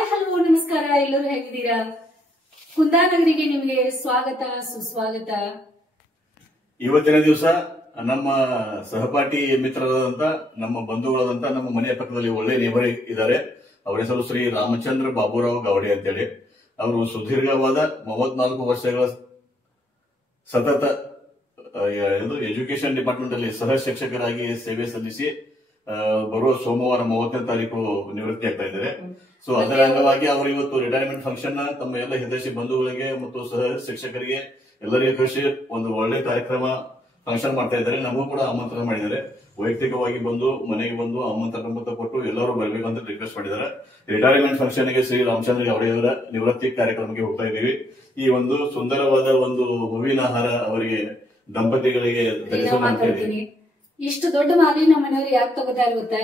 Hi hello ನಮಸ್ಕಾರ, ಎಲ್ಲರೂ ಹೇಗಿದ್ದೀರಾ? ಕುಂದಾನಗರಿಗೆ ನಿಮಗೆ ಸ್ವಾಗತ ಸುಸ್ವಾಗತ. ಇವತ್ತಿನ ದಿವಸ ನಮ್ಮ ಸಹಪಾಠಿ ಮಿತ್ರರಾದಂತ ನಮ್ಮ ಬಂಧುಗಳಾದಂತ ನಮ್ಮ ಮನೆಯ ಪಕ್ಕದಲ್ಲಿ ಒಳ್ಳೆ ನೇಬರ್ ಇದ್ದಾರೆ. ಅವರ ಹೆಸರು ಶ್ರೀ ರಾಮಚಂದ್ರ ಬಾಬುರಾವ್ ಗೌಡೆ ಅಂತೇಳಿ. ಅವರು ಸುದೀರ್ಘವಾದ 34 ವರ್ಷಗಳ ಸತತ ಎಜುಕೇಶನ್ ಡಿಪಾರ್ಟ್ಮೆಂಟ್ ಅಲ್ಲಿ ಸಹ ಶಿಕ್ಷಕರಾಗಿ ಸೇವೆ ಸಲ್ಲಿಸಿ ಬರುವ ಸೋಮವಾರ 30ನೇ ತಾರೀಕು ನಿವೃತ್ತಿ ಆಗ್ತಾ ಇದ್ದಾರೆ. ಸೊ ಅದರ ಅಂಗವಾಗಿ ಅವರು ಇವತ್ತು ರಿಟೈರ್ಮೆಂಟ್ ಫಂಕ್ಷನ್ ತಮ್ಮ ಎಲ್ಲ ಹಿತೈಷಿ ಬಂಧುಗಳಿಗೆ ಮತ್ತು ಸಹ ಶಿಕ್ಷಕರಿಗೆ ಎಲ್ಲರಿಗೂ ಕಳಿಸಿ ಒಂದು ಒಳ್ಳೆ ಕಾರ್ಯಕ್ರಮ ಫಂಕ್ಷನ್ ಮಾಡ್ತಾ ಇದ್ದಾರೆ. ನಮಗೂ ಕೂಡ ಆಮಂತ್ರಣ ಮಾಡಿದ್ದಾರೆ. ವೈಯಕ್ತಿಕವಾಗಿ ಬಂದು ಮನೆಗೆ ಬಂದು ಆಮಂತ್ರಣ ಕೊಟ್ಟು ಎಲ್ಲರೂ ಬರಬೇಕಂತ ರಿಕ್ವೆಸ್ಟ್ ಮಾಡಿದ್ದಾರೆ. ರಿಟೈರ್ಮೆಂಟ್ ಫಂಕ್ಷನ್ ಗೆ ಶ್ರೀ ರಾಮಚಂದ್ರ ಗೌಡೆಯವರ ನಿವೃತ್ತಿ ಕಾರ್ಯಕ್ರಮಕ್ಕೆ ಹೋಗ್ತಾ ಇದ್ದೀವಿ. ಈ ಒಂದು ಸುಂದರವಾದ ಒಂದು ಹೂವಿನ ಹಾರ ಅವರಿಗೆ ದಂಪತಿಗಳಿಗೆ ಧರಿಸೋಣ ಅಂತ ಹೇಳಿ. ಇಷ್ಟು ದೊಡ್ಡ ಮಾಲಿ ನಮ್ಮ ಮನೆಯವ್ರು ಯಾಕೆ ತಗೋತಾರ ಗೊತ್ತಾ?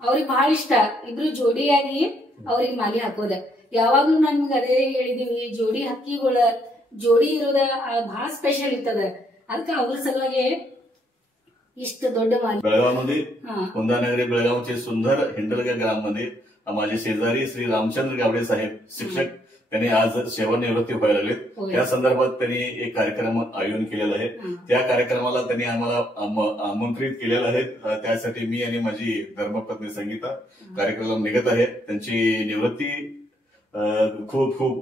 ಅವ್ರಿಗೆ ಬಹಳ ಇಷ್ಟ ಇಬ್ರು ಜೋಡಿಯಾಗಿ ಅವ್ರಿಗೆ ಮಾಲಿ ಹಾಕೋದ. ಯಾವಾಗ್ಲೂ ನನ್ಗೆ ಅದೇ ಹೇಳಿದೀವಿ, ಜೋಡಿ ಹಕ್ಕಿಗಳ ಜೋಡಿ ಇರೋದ ಬಹಳ ಸ್ಪೆಷಲ್ ಇರ್ತದ. ಅದಕ್ಕೆ ಅವ್ರ ಸಲುವಾಗಿ ಇಷ್ಟು ದೊಡ್ಡ माली. बेळगावमध्ये कुंदानगरी बेळगावचे सुंदर हिंडलगा ग्राममध्ये माझे शेजारी श्री रामचंद्र गावडे साहेब शिक्षक त्यांनी आज सेवानिवृत्ती व्हायला लागलेत. त्या संदर्भात त्यांनी एक कार्यक्रम आयोजन केलेला आहे. त्या कार्यक्रमाला त्यांनी आम्हाला आमंत्रित केलेलं आहे. त्यासाठी मी आणि माझी धर्मपत्नी संगीता कार्यक्रमाला निघत आहे. त्यांची निवृत्ती खूप खूप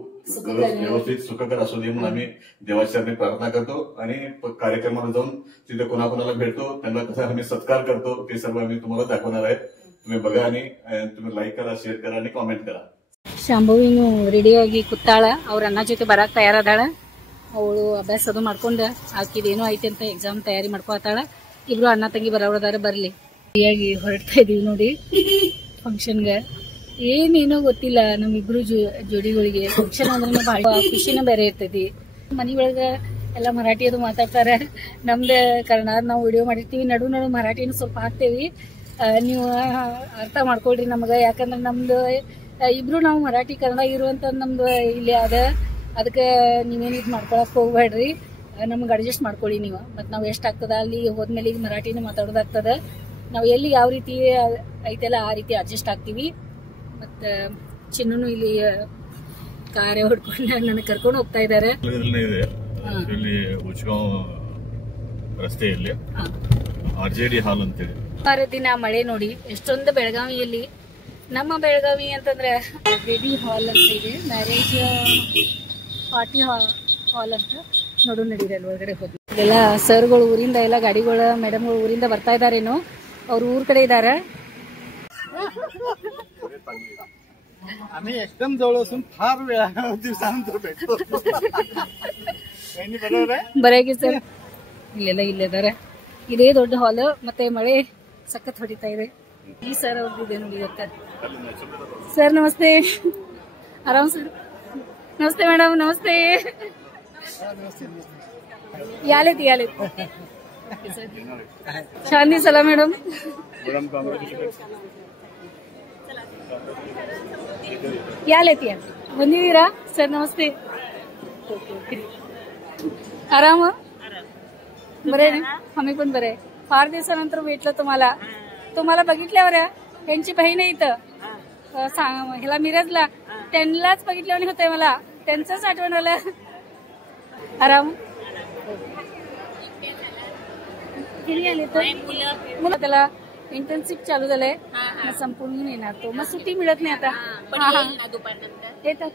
व्यवस्थित सुखकर असू दे म्हणून आम्ही देवाचरणी प्रार्थना करतो आणि कार्यक्रमाला जाऊन तिथे कोणाकोणाला भेटतो, त्यांना कसा आम्ही सत्कार करतो ते सर्व आम्ही तुम्हाला दाखवणार आहे. तुम्ही बघा आणि तुम्ही लाईक करा, शेअर करा आणि कॉमेंट करा. ಶಾಂಭವಿನು ರೆಡಿಯಾಗಿ ಕೂತಾಳ. ಅವ್ರ ಅಣ್ಣ ಜೊತೆ ಬರಾಕ್ ತಯಾರದಾಳ. ಅವಳು ಅಭ್ಯಾಸ ಅದು ಮಾಡ್ಕೊಂಡ ಆಕಿದೇನೋ ಐತಿ ಅಂತ ಎಕ್ಸಾಮ್ ತಯಾರಿ ಮಾಡ್ಕೊತಾಳ. ಇಬ್ರು ಅಣ್ಣ ತಂಗಿ ಬರೋದಾರ ಬರ್ಲಿ. ರೆಡಿಯಾಗಿ ಹೊರಡ್ತಾ ಇದೀವಿ ನೋಡಿ ಫಂಕ್ಷನ್ಗೆ. ಏನೇನೋ ಗೊತ್ತಿಲ್ಲ ನಮ್ಮಿಬ್ರು ಜೋಡಿಗಳಿಗೆ. ಫಂಕ್ಷನ್ ಅಂದ್ರೆ ಬಹಳ ಖುಷಿನ ಬೇರೆ ಇರ್ತೈತಿ. ಮನಿ ಒಳಗ ಎಲ್ಲ ಮರಾಠಿ ಅದು ಮಾತಾಡ್ತಾರ. ನಮ್ದು ಕನ್ನಡ ನಾವು ವಿಡಿಯೋ ಮಾಡಿರ್ತೀವಿ, ನಡು ಮರಾಠಿನೂ ಸ್ವಲ್ಪ ಹಾಕ್ತೇವಿ. ನೀವು ಅರ್ಥ ಮಾಡ್ಕೊಳ್ರಿ ನಮಗ. ಯಾಕಂದ್ರೆ ನಮ್ದು ಇಬ್ರು ನಾವು ಮರಾಠಿ ಕನ್ನಡ ಇರುವಂತ ನಮ್ದು ಇಲ್ಲಿ ಅದ. ಅದಕ್ಕೆ ನೀವೇನು ಇದು ಮಾಡ್ಕೊಳಕ್ ಹೋಗ್ಬೇಡ್ರಿ, ನಮ್ಗೆ ಅಡ್ಜಸ್ಟ್ ಮಾಡ್ಕೊಳ್ಳಿ ನೀವು. ಮತ್ ನಾವ್ ಎಷ್ಟಾಗ್ತದ ಅಲ್ಲಿ ಹೋದ್ಮೇಲೆ ಈಗ ಮರಾಠಿನ ಮಾತಾಡೋದಾಗ್ತದ. ನಾವ್ ಎಲ್ಲಿ ಯಾವ ರೀತಿ ಐತೆಲ್ಲ ಆ ರೀತಿ ಅಡ್ಜಸ್ಟ್ ಆಗ್ತೀವಿ. ಮತ್ತ ಚಿನ್ನನು ಇಲ್ಲಿ ಕಾರ್ಯ ಹೊಡ್ಕೊಂಡು ನನಗೆ ಕರ್ಕೊಂಡು ಹೋಗ್ತಾ ಇದಾರೆ. ರಸ್ತೆಯಲ್ಲಿ RJD ಹಾಲ್ ಅಂತೇಳಿ ದಿನ ಮಳೆ ನೋಡಿ ಎಷ್ಟೊಂದು ಬೆಳಗಾವಿಯಲ್ಲಿ. ನಮ್ಮ ಬೆಳಗಾವಿ ಅಂತಂದ್ರೆ RJD ಹಾಲ್ ಅಂತ ಇದೆ, ಮ್ಯಾರೇಜ್ ಪಾರ್ಟಿ ಹಾಲ್ ಅಂತ. ನೋಡು ನಡೀರಿ ಅಲ್ಲಿ ಒಳಗಡೆ ಹೋಗಿ. ಎಲ್ಲ ಸರ್ಗಳು ಊರಿಂದ ಎಲ್ಲ ಗಾಡಿಗಳು ಮೇಡಮ್ಗಳು ಊರಿಂದ ಬರ್ತಾ ಇದಾರೇನು, ಅವ್ರ ಊರ್ ಕಡೆ ಇದಾರೆ. आम्ही एकदम जवळ असून फार वेळा दिवसानंतर भेटतो. ಬರಾಗಿ ಸರ್ ಇಲ್ಲೆಲ್ಲ ಇಲ್ಲಿದ್ದಾರೆ. ಇದೇ ದೊಡ್ಡ ಹಾಲ್. ಮತ್ತೆ ಮಳೆ ಸಖತ್ ಹೊಡಿತಾ ಇದೆ. ಈ ಸರ್ ಅವ್ರದ್ದಿದೆ ನೋಡಿ ಇವತ್ತ. ಸರ್ ನಮಸ್ತೆ. ಆರಾಮ್ ಸರ್? ನಮಸ್ತೆ ಮೇಡಮ್. ನಮಸ್ತೆ. ಯಾಲೇತಿ छान दिसला मॅडम. यालेत या ಬಂದಿದ್ದೀರಾ ಸರ್? ನಮಸ್ತೆ. आराम बरे? आम्ही पण बरे. फार दिवसानंतर भेटलं तुम्हाला. तुम्हाला बघितल्यावर यांची बहीण आहे इथं ह्याला मिरजला, त्यांनाच बघितल्यावर होतंय मला. त्यांचंच आठवण आलं. आराम मुलं त्याला इंटर्नशिप चालू झालंय, संपूर्ण येणार तो. मग सुट्टी मिळत नाही आता. येतात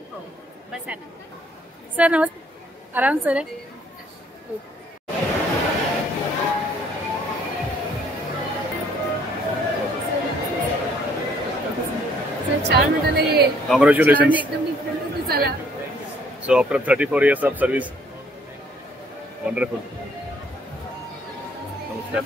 सर. नमस्ते. आराम सर. सर छान म्हटलं हे. कॉंग्रॅच्युलेशन. एकदम डिफरंट झाला. So after 34 years of service, wonderful. Namaskar.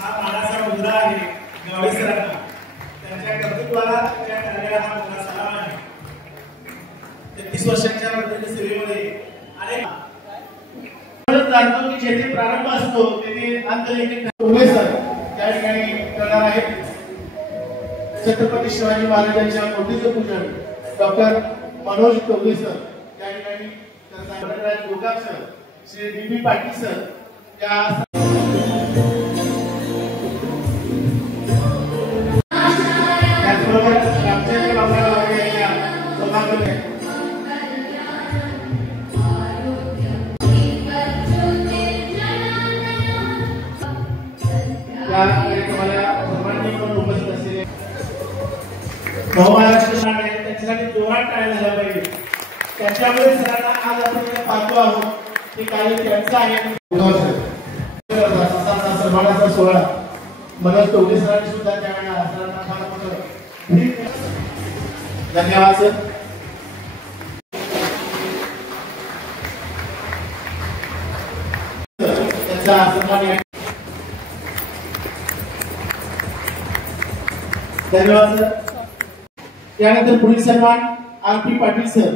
हा मानाचा मुद्दा आहे गावडे सरांना. त्यांच्या कर्तृत्वाला त्या 30 वर्षांच्या वर्धेच्या सेवेमध्ये अनेक जाणतो की जेथे प्रारंभ असतो तेथे अंत देखील टोंगले सर त्या ठिकाणी करणार आहेत. छत्रपती शिवाजी महाराजांच्या मूर्तीचं पूजन डॉक्टर मनोज टोंगले सर त्या ठिकाणी करतात. गोकाक सर, श्री बी पाटील सर त्याचबरोबर रामचंद्र बाबूराव यांच्या सभागृह उपस्थित असलेले महाराष्ट्र त्यांच्यासाठी जोरात टाळ्या झाला पाहिजे. त्याच्यामुळे सरांना आज आपण पाहतो आहोत ते कार्य त्यांचं आहे. सन्मानाचा सोहळा मनोज टोंगले सरांनी सुद्धा त्यावेळेला सरांना फार मोठं धन्यवाद सर. त्यांचा सन्मान धन्यवाद सर. त्यानंतर पुढील सन्मान RP. Patil sir.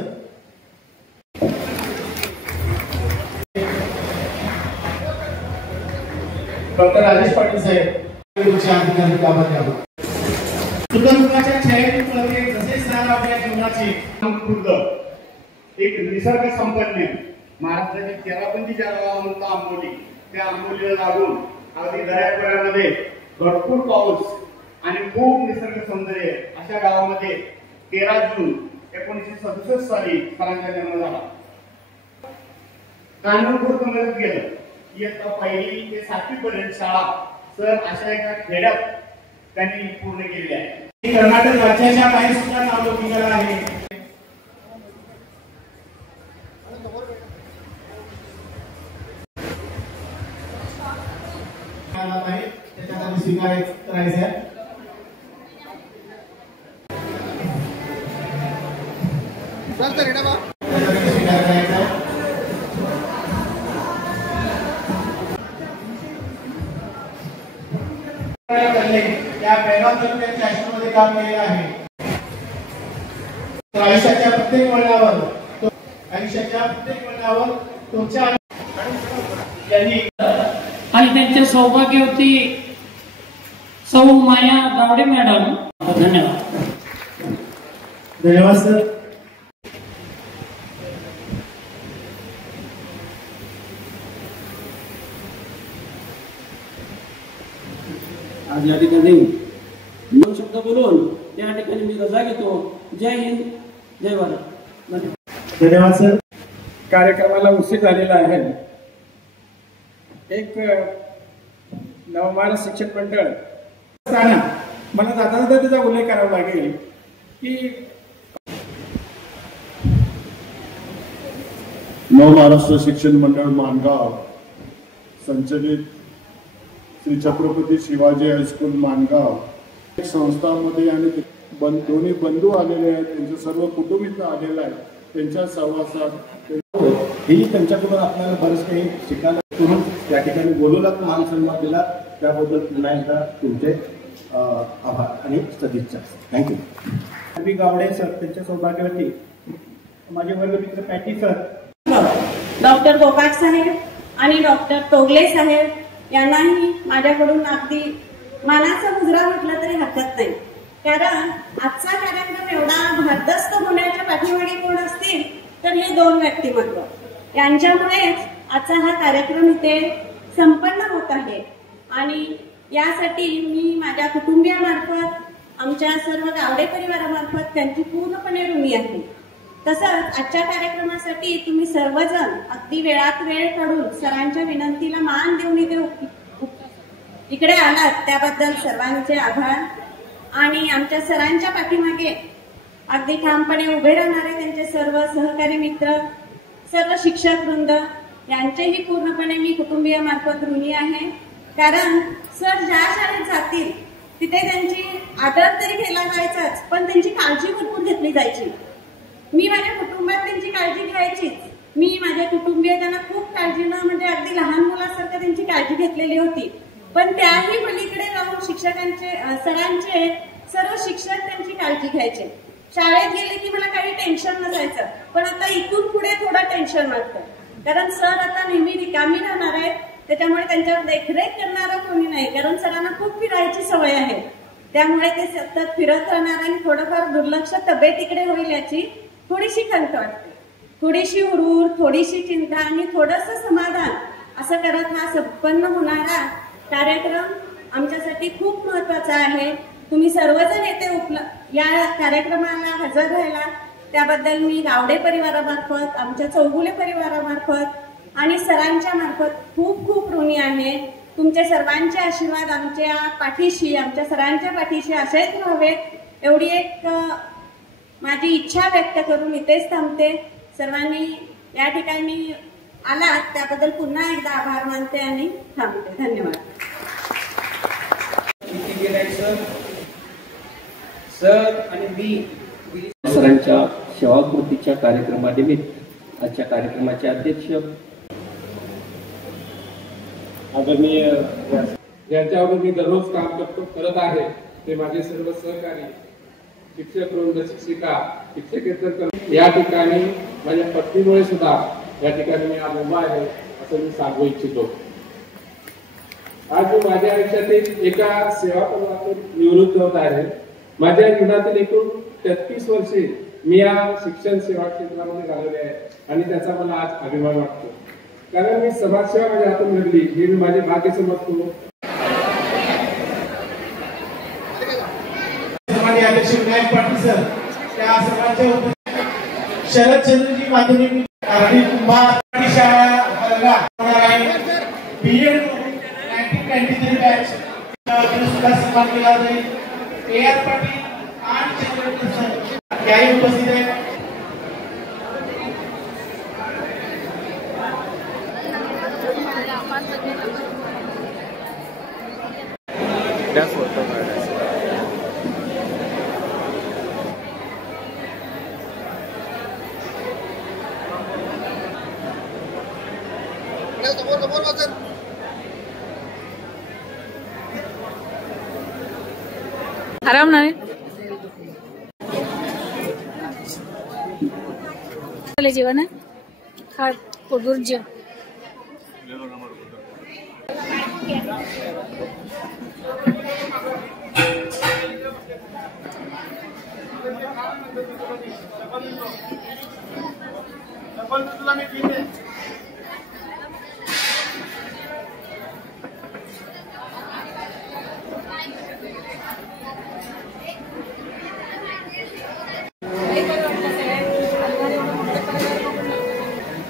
Doctor Rajesh Patil साहेब सुखदुःखाच्या छायेमध्ये जसे सर आपल्या जीवनाची एक निसर्ग संपन्न महाराष्ट्राची तेरापंथी ज्या गावा म्हणतो आंबोली, त्या आंबोलीला लागून अगदी दर्यापुरामध्ये भरपूर पाऊस आणि खूप निसर्ग सौंदर्य अशा गावामध्ये 13 जून 1967 साली सरांचा जन्म झाला. कानपूर मिळत गेलं. इयत्ता 1ली ते 7वी पर्यंत शाळा सर अशा एका खेड्यात त्यांनी पूर्ण केली आहे. कर्नाटक राज्याच्या बाहेर सुद्धा नावलौकिकाला आहे. त्याच्यामध्ये स्वीकार करायचं आहे. स्वीकार करायचा आहे. या बेळगाव तालुक्याच्या आश्रमामध्ये काम केलेलं आहे. आयुष्याच्या प्रत्येक वळणावर तुमच्या यांनी आणि त्यांच्या सौभाग्यवती सौ माया गावडे मॅडम. धन्यवाद. धन्यवाद सर. आज या ठिकाणी 2 शब्द बोलून त्या ठिकाणी मी रजा घेतो. जय हिंद, जय भारत. धन्यवाद सर. कार्यक्रमाला उशीर झालेला आहे. एक नवमानस शिक्षक मंडळ मला जाता त्याचा उल्लेख करावा लागेल की नवमहाराष्ट्र शिक्षण मंडळ माणगाव संचलित श्री छत्रपती शिवाजी हायस्कूल माणगाव संस्थांमध्ये आणि दोन्ही बंधू आलेले आहेत, त्यांचे सर्व कुटुंबिय आलेले आहेत. त्यांच्या सहवासात ही त्यांच्याकडून आपल्याला बरंच काही शिकायला करून त्या ठिकाणी बोलवलं, मान सन्मान दिला, त्याबद्दल पुन्हा एकदा तुमचे आभार आणि सदिच्छा. थँक्यू. बी गावडे सर, त्यांच्या सौभाग्यवती माझे वर्गमित्र पॅटी सर, डॉक्टर गोकाक साहेब आणि डॉक्टर टोंगले साहेब यांनाही माझ्याकडून अगदी मानाचा मुजरा म्हटलं तरी हरकत नाही. कारण आजचा कार्यक्रम एवढा भारदस्त होण्याच्या पाठीमागे कोण असतील तर हे 2 व्यक्तिमत्व. यांच्यामुळेच आजचा हा कार्यक्रम इथे संपन्न होत आहे. आणि यासाठी मी माझ्या कुटुंबियामार्फत, आमच्या सर्व गावडे परिवारामार्फत त्यांची पूर्णपणे ऋणी आहे. तसंच आजच्या कार्यक्रमासाठी तुम्ही सर्वजण अगदी वेळात वेळ काढून सरांच्या विनंतीला मान देऊन इकडे आलात, त्याबद्दल सर्वांचे आभार. आणि आमच्या सरांच्या पाठीमागे अगदी ठामपणे उभे राहणारे त्यांचे सर्व सहकारी मित्र, सर्व शिक्षक वृंद यांचेही पूर्णपणे मी कुटुंबियामार्फत ऋणी आहे. कारण सर ज्या शाळेत जातील तिथे त्यांची आदर तरी केला जायचाच, पण त्यांची काळजी भरपूर घेतली जायची. मी माझ्या कुटुंबात त्यांची काळजी घ्यायचीच. मी माझ्या कुटुंबीय त्यांना खूप काळजीनं, म्हणजे अगदी लहान मुलासारखं त्यांची काळजी घेतलेली होती. पण त्याही पलीकडे राहून शिक्षकांचे, सरांचे सर्व शिक्षक त्यांची काळजी घ्यायचे. शाळेत गेले की मला काही टेन्शन नसायचं, पण आता इथून पुढे थोडं टेन्शन वाटतं, कारण सर आता नेहमी रिकामी राहणार आहेत, त्याच्यामुळे त्यांच्यावर देखरेख करणारा कोणी नाही, कारण सरांना खूप फिरायची सवय आहे, त्यामुळे ते सतत फिरत राहणार आणि थोडंफार दुर्लक्ष तब्येतीकडे होईल याची थोडीशी खंत वाटते. थोडीशी हुरूर, थोडीशी चिंता आणि थोडंसं समाधान असं करत हा संपन्न होणारा कार्यक्रम आमच्यासाठी खूप महत्वाचा आहे. तुम्ही सर्वजण येथे या कार्यक्रमाला हजर राहिला त्याबद्दल मी गावडे परिवारामार्फत, आमच्या चौगुले परिवारामार्फत आणि सरांच्या मार्फत खूप खूप ऋणी आहे. तुमचे सर्वांचे आशीर्वाद आमच्या पाठीशी, आमच्या सरांच्या पाठीशी असेच राहावेत, एवढी एक माझी इच्छा व्यक्त करून इथेच थांबते. सर्वांनी या ठिकाणी आलात त्याबद्दल पुन्हा एकदा आभार मानते आणि थांबते. धन्यवाद. सर आणि मी सरांच्या सेवाकृतीच्या कार्यक्रमानिमित्त आजच्या कार्यक्रमाचे अध्यक्ष आदरणीय ज्यांच्यावर मी दररोज काम करत आहे ते माझे सर्व सहकारी शिक्षक वृंद, शिक्षिका, शिक्षकेतर या ठिकाणी माझ्या पत्नीमुळे सुद्धा या ठिकाणी मी आज उभा आहे असं मी सांगू इच्छितो. आज मी माझ्या आयुष्यातील एका सेवा पर्वातून निवृत्त होत आहे. माझ्या जीवनातील एकूण 33 वर्षे मी या शिक्षण सेवा क्षेत्रामध्ये घालवले आहे आणि त्याचा मला आज अभिमान वाटतो, कारण मी समाजसेवा माझ्या हातून घडली हे मी माझे भाग्य समजतो. अध्यक्ष विनायक पाटील सर, त्या सर्वांच्या शरदचंद्रजी माध्यमिक आरडी कुंभार शाळा बीएड 1993 बॅच सुद्धा सन्मान केला जाईल. AR पाटील आणि चंद्रकांत सर याही उपस्थित आहेत. आराम नाही जेवण खा पोटभर जेव.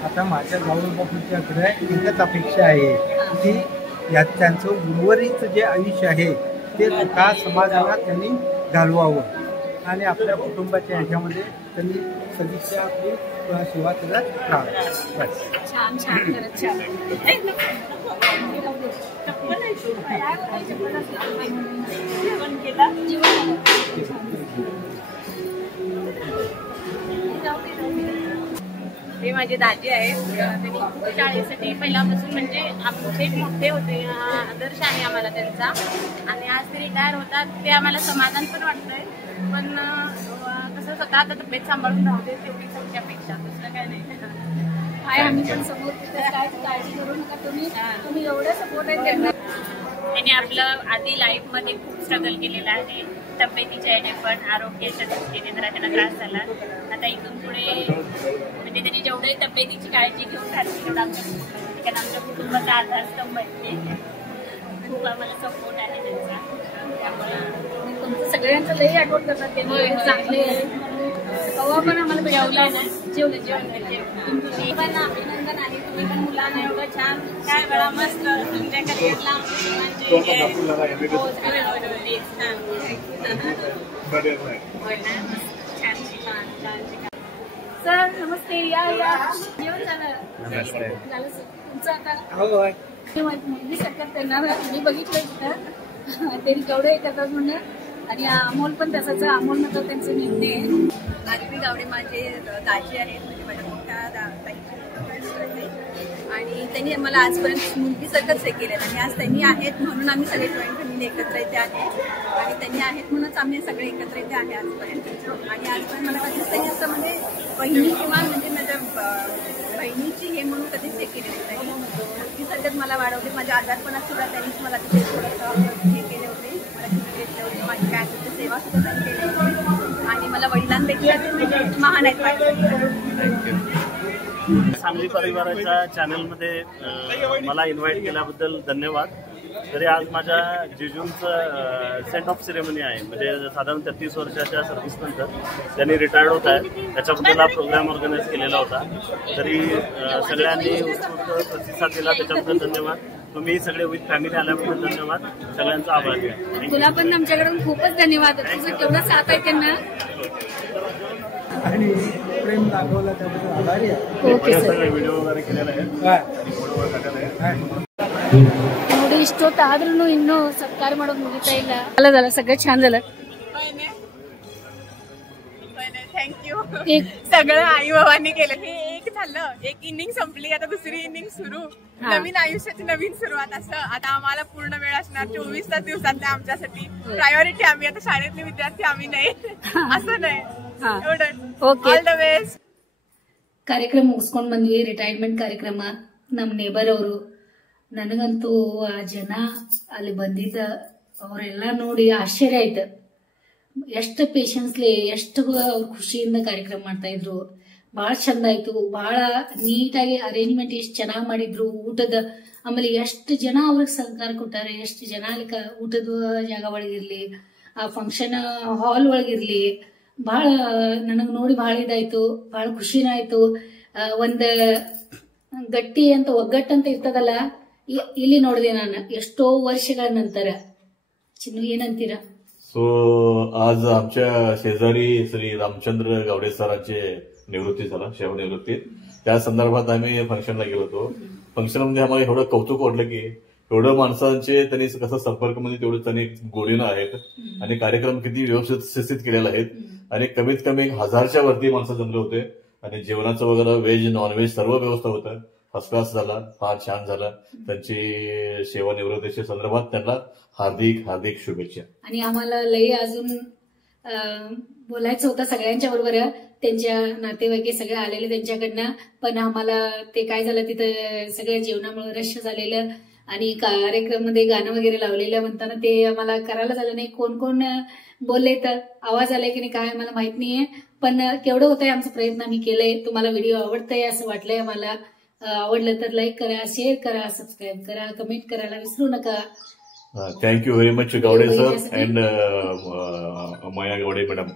आता माझ्या भाऊबापूंच्या घरी एकच अपेक्षा आहे की यात त्यांचं उर्वरित जे आयुष्य आहे ते का समाजाला त्यांनी घालवावं आणि आपल्या कुटुंबाच्या ह्याच्यामध्ये त्यांनी सदिच्छा आपली सेवा करत राहावी. छान छान करत छान. हे माझे दाजी आहेत. त्यांनी शाळेसाठी पहिल्यापासून म्हणजे आमचे मोठे होते आदर्श आहे आम्हाला त्यांचा, आणि आज ते रिटायर होतात ते आम्हाला समाधान पण वाटतंय. पण कसं स्वतः आता तब्येत सांभाळून राहते तेवढीच आमच्यापेक्षा, दुसरं काय नाही. काय आम्ही पण समोर काय काळजी करू नका, तुम्ही एवढं सपोर्ट आहे त्यांना. त्यांनी आपलं आधी लाईफ मध्ये खूप स्ट्रगल केलेलं आहे, तब्येतीच्या याने पण, आरोग्याच्या दृष्टीने जरा त्यांना त्रास झाला. आता इथून पुढे म्हणजे त्यांनी जेवढे तब्येतीची काळजी घेऊन राहतील तेवढं आमच्या कुटुंबाचा आधारस्तंभ आहे. खूप आम्हाला सपोर्ट आहे त्यांचा. त्यामुळे तुमचं सगळ्यांचं लई आठवण करतात त्यांनी, चांगले कवा पण आम्हाला जेवलं तुम्ही पण अभिनंदन आहे. तुम्ही पण मुलांना एवढं छान काय बळा मस्त तुमच्या करिअरला सर नमस्ते. या जेवण झालं तुमचं आता मुलगी सरकार त्यांना मी बघितलं तिथं त्यांनी केवढे करतात म्हणून, आणि अमोल पण तसाच. अमोल मतलब त्यांचे निर्णय आहे. गावडे माझे दाजी आहेत, म्हणजे माझ्या मोठ्या ताईचे आणि त्यांनी मला आजपर्यंत मुलगीसारखंच हे केलेलं आणि आज त्यांनी आहेत म्हणून आम्ही सगळे जॉईंट फॅमिली एकत्र इथे आहे आणि त्यांनी आहेत म्हणूनच आम्ही सगळे एकत्र इथे आहे आजपर्यंत. आणि आजपर्यंत मला कधीच त्यांनी असं म्हणजे बहिणी किंवा म्हणजे माझ्या बहिणीची हे म्हणून कधीच हे केलेलं नाही. मुलगीसारखंच मला वाढवले. माझ्या आजारपणात सुद्धा त्यांनीच मला तिथे थोडंसं हे केले होते, मला तिथे घेतले होते, माझी काय असेल सेवा सुद्धा त्यांनी केली होती आणि मला वडिलांपेक्षा महान आहेत माझ्यासाठी. सांगली परिवाराच्या चॅनलमध्ये मला इन्व्हाइट केल्याबद्दल धन्यवाद. तरी आज माझ्या जिजूंचं सेंट ऑफ सेरेमनी आहे, म्हणजे साधारण 33 वर्षाच्या सर्व्हिसनंतर त्यांनी रिटायर्ड होत आहे, त्याच्याबद्दल हा प्रोग्राम ऑर्गनाईज केलेला होता. तरी सगळ्यांनी उत्स्फूर्त प्रतिसाद दिला, त्याच्याबद्दल धन्यवाद. तुम्ही सगळे विथ फॅमिली आल्याबद्दल धन्यवाद. सगळ्यांचा आभार. तुला पण आमच्याकडून खूपच धन्यवाद. तुझं तेवढं साथ आहे त्यांना आणि प्रेम दाखवलं त्याबद्दल आभारी आहे. Okay sir. व्हिडिओ वगैरे केलेला आहे. ನೋಡಿ ಇಷ್ಟೊತ್ತಾದ್ರೂ ಇನ್ನೂ ಸತ್ಕಾರ ಮಾಡೋದು ಮುಗಿತಾ ಇಲ್ಲ. ಅಲ್ಲ सगळं छान झालं. थँक्यू. सगळं आई बाबांनी केलं. हे एक झालं, एक इनिंग संपली, आता दुसरी इनिंग सुरू, नवीन आयुष्याची नवीन सुरुवात. असं आता आम्हाला पूर्ण वेळ असणार 24 दिवसात आमच्यासाठी प्रायोरिटी. आम्ही आता शाळेतले विद्यार्थी आम्ही नाही, असं नाही. ಓಕೆ. All the best. ಕಾರ್ಯಕ್ರಮ ಮುಗಿಸ್ಕೊಂಡು ಬಂದ್ವಿ. ರಿಟೈರ್ಮೆಂಟ್ ಕಾರ್ಯಕ್ರಮ. ನಮ್ಮ ನೇಬರ್ ಅವರು, ನನಗಂತೂ ಆ ಜನ ಅಲ್ಲಿ ಬಂದಿದ್ದ ಅವರೆಲ್ಲ ನೋಡಿ ಆಶ್ಚರ್ಯ ಆಯ್ತು. ಎಷ್ಟು ಪೇಷನ್ಸ್ಲಿ, ಎಷ್ಟು ಅವ್ರು ಖುಷಿಯಿಂದ ಕಾರ್ಯಕ್ರಮ ಮಾಡ್ತಾ ಇದ್ರು. ಬಹಳ ಚಂದ ಆಯ್ತು. ಬಹಳ ನೀಟಾಗಿ ಅರೇಂಜ್ಮೆಂಟ್ ಎಷ್ಟು ಚೆನ್ನಾಗಿ ಮಾಡಿದ್ರು. ಊಟದ ಆಮೇಲೆ ಎಷ್ಟು ಜನ ಅವ್ರಿಗೆ ಸಹಕಾರ ಕೊಟ್ಟಾರೆ, ಎಷ್ಟು ಜನ ಅಲ್ಲಿ ಊಟದ ಜಾಗ ಒಳಗಿರ್ಲಿ, ಆ ಫಂಕ್ಷನ್ ಹಾಲ್ ಒಳಗಿರ್ಲಿ, ಬಹಳ ನನಗ್ ನೋಡಿ ಬಹಳ ಇದಾಯ್ತು. ಬಹಳ ಖುಷಿನ ಆಯ್ತು. ಒಂದ್ ಗಟ್ಟಿ ಅಂತ ಒಗ್ಗಟ್ಟು ಅಂತ ಇರ್ತದಲ್ಲ, ಇಲ್ಲಿ ನೋಡಿದೆ ನಾನು ಎಷ್ಟೋ ವರ್ಷಗಳ ನಂತರ. ಚಿನ್ನು ಏನಂತೀರಾ? सो आज आमच्या शेजारी श्री रामचंद्र गावडे सरांची निवृत्ती झाला, सेवानिवृत्ती. त्या संदर्भात आम्ही फंक्शनला गेलो होतो. फंक्शनमध्ये आम्हाला एवढं कौतुक वाटलं की एवढं माणसांचे त्यांनी कसं संपर्कमध्ये तेवढं त्यांनी गोडीनं आहेत आणि कार्यक्रम किती व्यवस्थित केलेला आहेत. आणि कमीत कमी 1000च्या वरती माणसं जमले होते आणि जेवणाचं वगैरे व्हेज नॉनव्हेज सर्व व्यवस्था होतं. फर्स्ट क्लास झाला, फार छान झाला. त्यांची सेवानिवृत्तीच्या संदर्भात त्यांना हार्दिक हार्दिक शुभेच्छा. आणि आम्हाला लई अजून बोलायचं होतं सगळ्यांच्या बरोबर. त्यांच्या नातेवाईक सगळे आलेले त्यांच्याकडनं, पण आम्हाला ते काय झालं, तिथं सगळ्या जेवणामुळे रश झालेलं आणि कार्यक्रममध्ये गाणं वगैरे लावलेलं म्हणताना ते आम्हाला करायला झालं नाही. कोण कोण बोलले तर आवाज आलाय की नाही काय मला माहित नाहीये, पण केवढं होतंय आमचा प्रयत्न आम्ही केलंय. तुम्हाला व्हिडिओ आवडतंय असं वाटलंय आम्हाला. आवडलं तर लाईक करा, शेअर करा, सबस्क्राईब करा, कमेंट करायला विसरू नका. Thank you very much Gawade sir and Maya Gawade madam.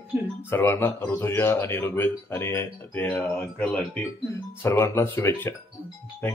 सर्वांना, ऋतुजा आणि ऋग्वेद आणि ते अंकल आंटी सर्वांना शुभेच्छा. थँक्यू.